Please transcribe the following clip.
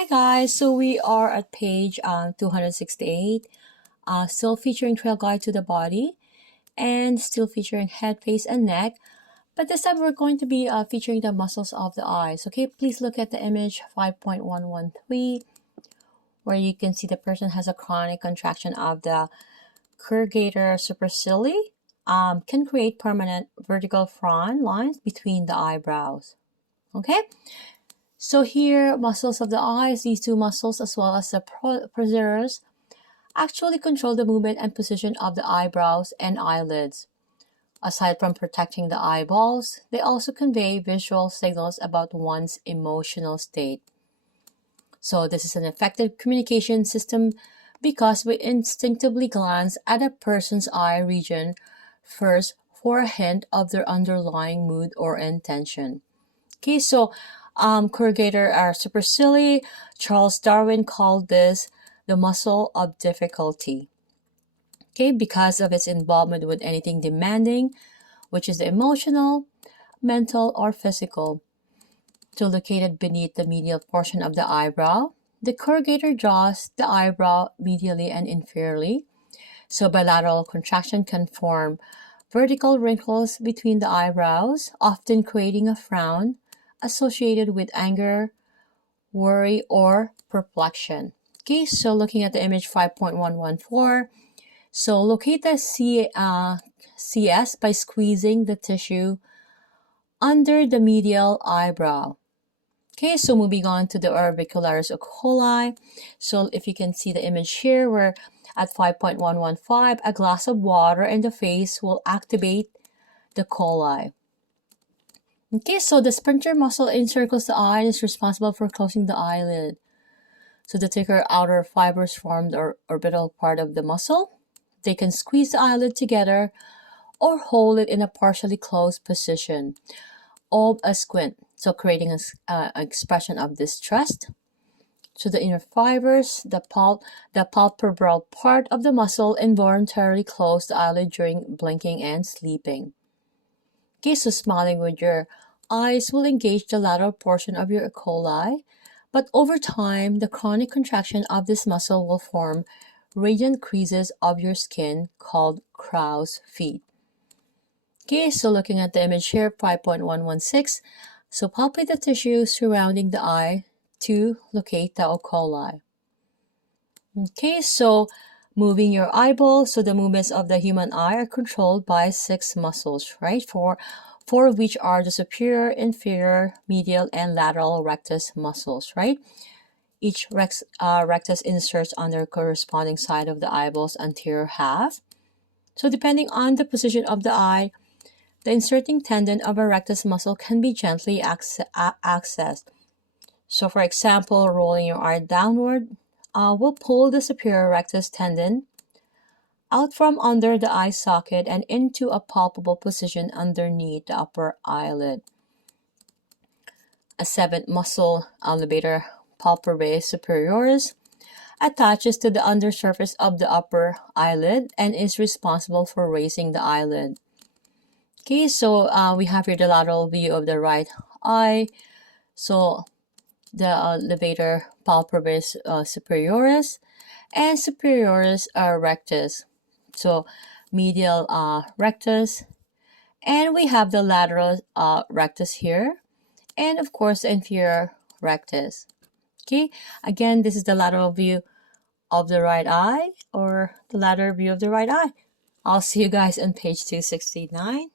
Hi guys, so we are at page 268, still featuring trail guide to the body and still featuring head, face, and neck. But this time we're going to be featuring the muscles of the eyes. Okay, please look at the image 5.113 where you can see the person has a chronic contraction of the corrugator supercilii, can create permanent vertical frown lines between the eyebrows. Okay. So here, muscles of the eyes, these two muscles as well as the procedures actually control the movement and position of the eyebrows and eyelids. Aside from protecting the eyeballs, they also convey visual signals about one's emotional state. So this is an effective communication system because we instinctively glance at a person's eye region first for a hint of their underlying mood or intention. Okay, so corrugator supercilii, Charles Darwin called this the muscle of difficulty. Okay, because of its involvement with anything demanding, which is the emotional, mental, or physical. So located beneath the medial portion of the eyebrow, the corrugator draws the eyebrow medially and inferiorly. So bilateral contraction can form vertical wrinkles between the eyebrows, often creating a frown associated with anger, worry, or perplexion. Okay, so looking at the image 5.114, so locate the CS by squeezing the tissue under the medial eyebrow. Okay, so moving on to the Orbicularis E Coli. So if you can see the image here, we're at 5.115, a glass of water in the face will activate the coli. Okay, so the sphincter muscle encircles the eye and is responsible for closing the eyelid. So the thicker outer fibers form the orbital part of the muscle. They can squeeze the eyelid together or hold it in a partially closed position of a squint, so creating an expression of distrust. So the inner fibers, the palpebral part of the muscle involuntarily close the eyelid during blinking and sleeping. Okay, so smiling with your eyes will engage the lateral portion of your E. coli, but over time, the chronic contraction of this muscle will form radiant creases of your skin called crow's feet. Okay, so looking at the image here, 5.116, so palpate the tissue surrounding the eye to locate the E. coli. Okay, so moving your eyeball, so the movements of the human eye are controlled by 6 muscles, right? Four of which are the superior, inferior, medial, and lateral rectus muscles, right? Each rectus inserts on their corresponding side of the eyeball's anterior half. So depending on the position of the eye, the inserting tendon of a rectus muscle can be gently accessed. So for example, rolling your eye downward will pull the superior rectus tendon out from under the eye socket and into a palpable position underneath the upper eyelid. A 7th muscle, levator palpebrae superioris, attaches to the undersurface of the upper eyelid and is responsible for raising the eyelid. Okay, so we have here the lateral view of the right eye. So the levator palpebrae superioris and superioris rectus. So medial rectus, and we have the lateral rectus here, and of course the inferior rectus. Okay, again, this is the lateral view of the right eye, or the lateral view of the right eye. I'll see you guys on page 269.